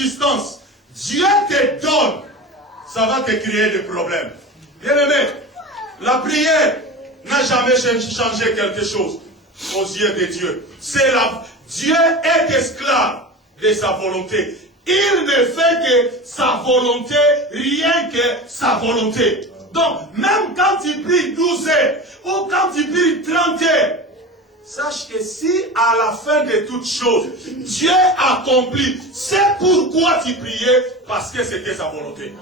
insistance, Dieu te donne, ça va te créer des problèmes. Bien aimé, la prière n'a jamais changé quelque chose aux yeux de Dieu. Dieu est esclave de sa volonté. Il ne fait que sa volonté, rien que sa volonté. Donc, même quand il prie 12 heures, ou quand il prie 30 heures, sache que si à la fin de toutes choses, Dieu accomplit, c'est pourquoi tu priais, parce que c'était sa volonté.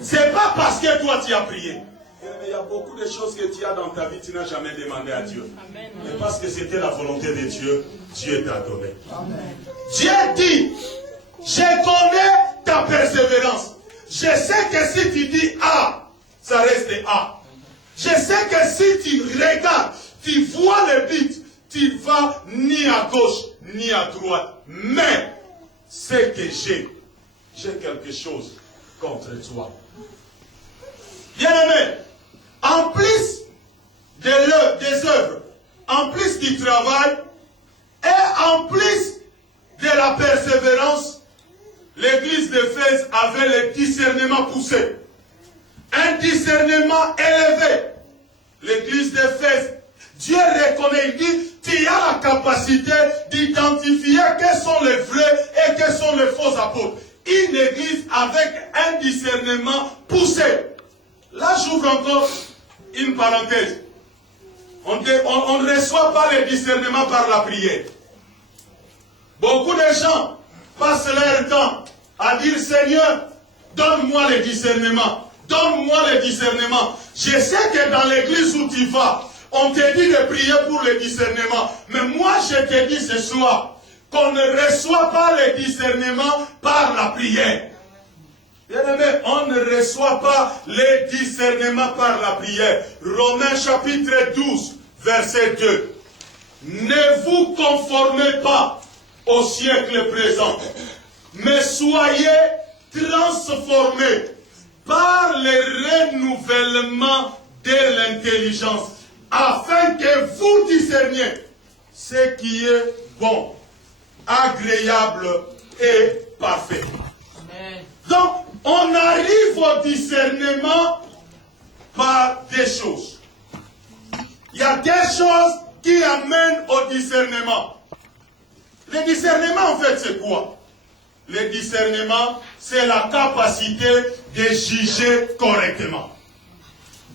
C'est pas parce que toi tu as prié. Mais il y a beaucoup de choses que tu as dans ta vie, tu n'as jamais demandé à Dieu. Mais parce que c'était la volonté de Dieu, Dieu t'a donné. Amen. Dieu dit, je connais ta persévérance. Je sais que si tu dis A, ça reste A. Je sais que si tu regardes, tu vois le but, tu vas ni à gauche, ni à droite. Mais, c'est que j'ai quelque chose contre toi. Bien-aimé, en plus des œuvres, en plus du travail, et en plus de la persévérance, l'église d'Éphèse avait le discernement poussé. Un discernement élevé. L'église d'Éphèse, Dieu reconnaît, il dit, tu as la capacité d'identifier quels sont les vrais et quels sont les faux apôtres. Une église avec un discernement poussé. Là, j'ouvre encore une parenthèse. On ne reçoit pas le discernement par la prière. Beaucoup de gens passent leur temps à dire, Seigneur, donne-moi le discernement. Donne-moi le discernement. Je sais que dans l'église où tu vas, on te dit de prier pour le discernement. Mais moi, je te dis ce soir qu'on ne reçoit pas le discernement par la prière. Bien-aimé, on ne reçoit pas le discernement par la prière. Romains chapitre 12, verset 2. Ne vous conformez pas au siècle présent, mais soyez transformés par le renouvellement de l'intelligence, afin que vous discerniez ce qui est bon, agréable et parfait. Amen. Donc, on arrive au discernement par des choses. Il y a des choses qui amènent au discernement. Le discernement, en fait, c'est quoi? Le discernement, c'est la capacité de juger correctement.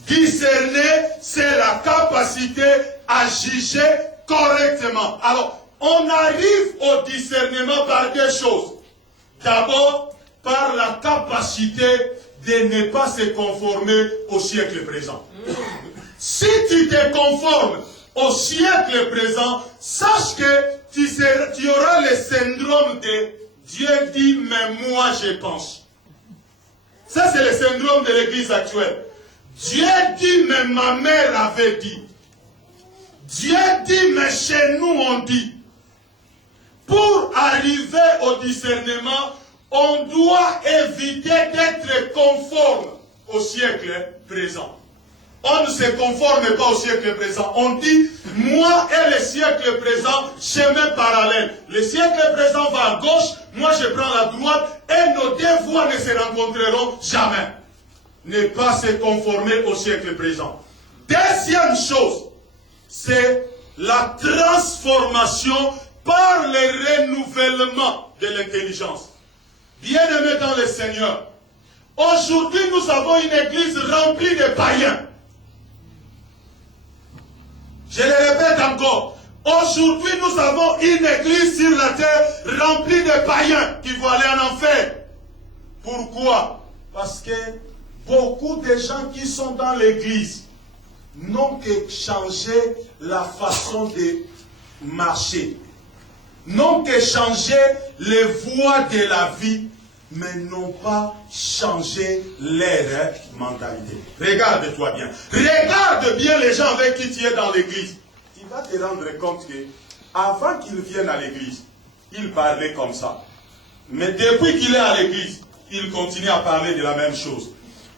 Discerner, c'est la capacité à juger correctement. Alors, on arrive au discernement par deux choses. D'abord, par la capacité de ne pas se conformer au siècle présent. Si tu te conformes au siècle présent, sache que tu auras le syndrome de Dieu dit, mais moi je pense. Ça, c'est le syndrome de l'église actuelle. Dieu dit, mais ma mère avait dit. Dieu dit, mais chez nous on dit. Pour arriver au discernement, on doit éviter d'être conforme au siècle présent. On ne se conforme pas au siècle présent. On dit, moi et le siècle présent, chemin parallèle. Le siècle présent va à gauche, moi je prends la droite, et nos deux voies ne se rencontreront jamais. Ne pas se conformer au siècle présent. Deuxième chose, c'est la transformation par le renouvellement de l'intelligence. Bien-aimés dans le Seigneur, aujourd'hui nous avons une église remplie de païens. Je le répète encore, aujourd'hui nous avons une église sur la terre remplie de païens qui vont aller en enfer. Pourquoi? Parce que beaucoup de gens qui sont dans l'église n'ont que changé la façon de marcher, n'ont que changé les voies de la vie, mais n'ont pas changé leur mentalité. Regarde-toi bien. Regarde bien les gens avec qui tu es dans l'église. Tu vas te rendre compte que avant qu'ils viennent à l'église, ils parlaient comme ça. Mais depuis qu'il est à l'église, il continue à parler de la même chose.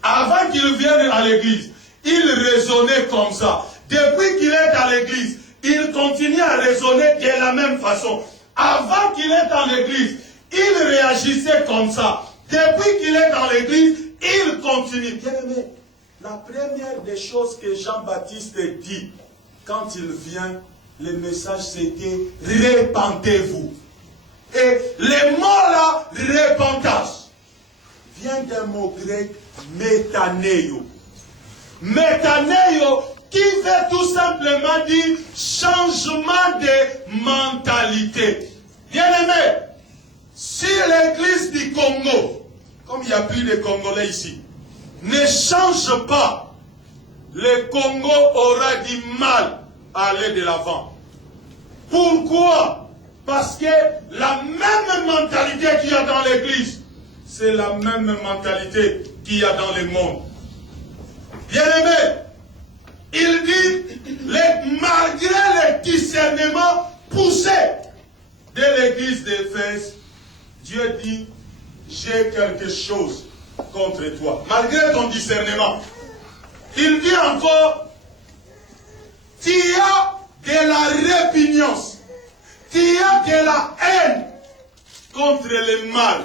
Avant qu'il vienne à l'église, il raisonnait comme ça. Depuis qu'il est à l'église, il continue à raisonner de la même façon. Avant qu'il est dans l'église, il réagissait comme ça. Depuis qu'il est dans l'église, il continue. Bien aimé, la première des choses que Jean-Baptiste dit, quand il vient, le message c'était « Répentez-vous ». Et les mots là, repentance, vient d'un mot grec « métaneo ». Métaneo, qui veut tout simplement dire changement de mentalité. Bien aimé, si l'église du Congo, comme il n'y a plus de Congolais ici, ne change pas, le Congo aura du mal à aller de l'avant. Pourquoi? Parce que la même mentalité qu'il y a dans l'église, c'est la même mentalité qu'il y a dans le monde. Bien aimé, il dit, malgré le discernement poussé de l'église d'Éphèse, Dieu dit, j'ai quelque chose contre toi. Malgré ton discernement. Il dit encore, tu as de la répugnance, tu as de la haine contre le mal,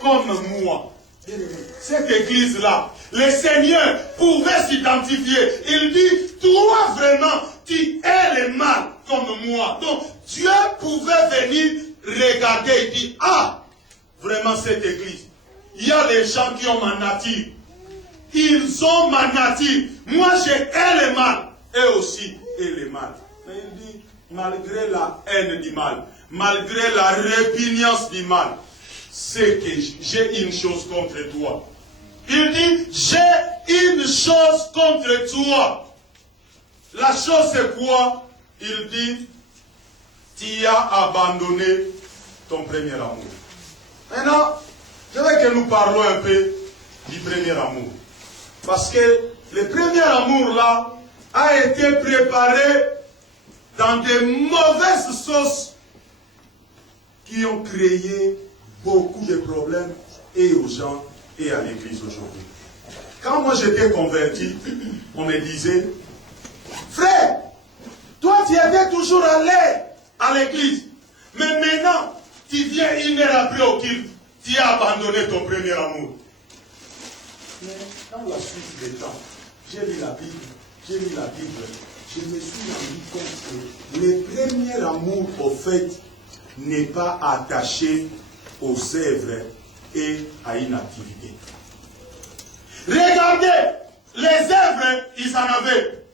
comme moi. Cette église-là, le Seigneur pouvait s'identifier. Il dit, toi vraiment, tu es le mal comme moi. Donc, Dieu pouvait venir regarder et dire, ah, vraiment cette église, il y a des gens qui ont ma nature. Ils ont ma nature. Moi, j'ai le mal. Eux aussi, et le mal. Mais il dit, malgré la haine du mal, malgré la répugnance du mal, c'est que j'ai une chose contre toi. Il dit, j'ai une chose contre toi. La chose c'est quoi? Il dit, tu as abandonné ton premier amour. Maintenant, je veux que nous parlons un peu du premier amour. Parce que le premier amour là a été préparé dans de mauvaises sauces qui ont créé beaucoup de problèmes et aux gens et à l'église aujourd'hui. Quand moi j'étais converti, on me disait, frère, toi tu étais toujours allé à l'église, mais maintenant tu viens une heure après au culte, tu as abandonné ton premier amour. Mais dans la suite des temps, j'ai lu la Bible, je me suis rendu compte que le premier amour au fait n'est pas attaché aux œuvres et à une activité. Regardez, les œuvres, ils en avaient.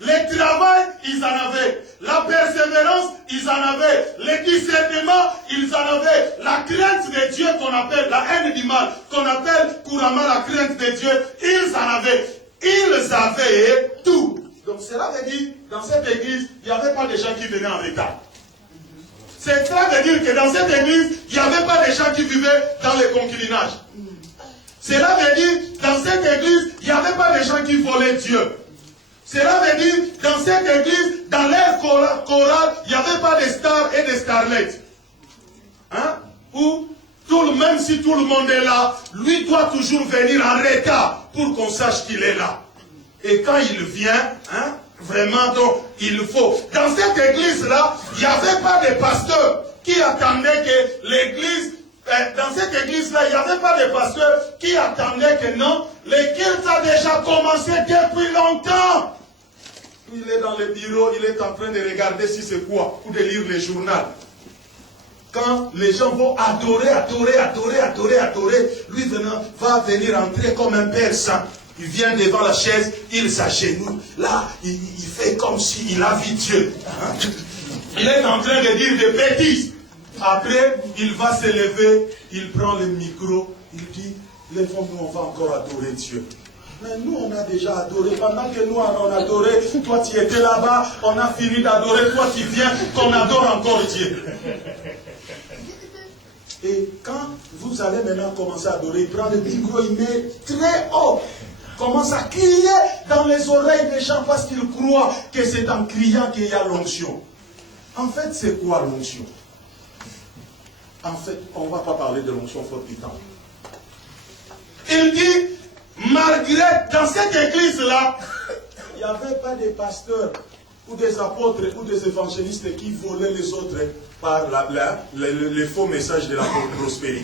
Le travail, ils en avaient. La persévérance, ils en avaient. Le discernement, ils en avaient. La crainte de Dieu qu'on appelle, la haine du mal, qu'on appelle couramment la crainte de Dieu, ils en avaient. Ils avaient tout. Donc cela veut dire, dans cette église, il n'y avait pas de gens qui venaient en retard. Cela veut dire que dans cette église, il n'y avait pas de gens qui vivaient dans le concubinage. Cela veut dire, dans cette église, il n'y avait pas de gens qui volaient Dieu. Cela veut dire, dans cette église, dans l'air choral, il n'y avait pas de stars et de starlettes. Hein? Ou, même si tout le monde est là, lui doit toujours venir en retard pour qu'on sache qu'il est là. Et quand il vient, hein, vraiment, donc, il faut. Dans cette église-là, il n'y avait pas de pasteur qui attendait que l'église, dans cette église-là, il n'y avait pas de pasteur qui attendait que non, l'église a déjà commencé depuis longtemps. Il est dans le bureau, il est en train de regarder si c'est quoi, ou de lire le journal. Quand les gens vont adorer, lui va venir entrer comme un père saint. Il vient devant la chaise, il s'agenouille. Là, il fait comme s'il a vu Dieu. Hein? Il est en train de dire des bêtises. Après, il va se lever, il prend le micro, il dit, lèvons-nous, on va encore adorer Dieu. Mais nous, on a déjà adoré. Pendant que nous, on a adoré, toi, tu étais là-bas, on a fini d'adorer, toi, tu viens, qu'on adore encore Dieu. Et quand vous allez maintenant commencer à adorer, il prend le micro, il met très haut. Commence à crier dans les oreilles des gens parce qu'ils croient que c'est en criant qu'il y a l'onction. En fait, c'est quoi l'onction? En fait, on ne va pas parler de l'onction faute du temps. Il dit, malgré, dans cette église-là, il n'y avait pas de pasteur ou des apôtres ou des évangélistes qui volaient les autres par les faux messages de la prospérité.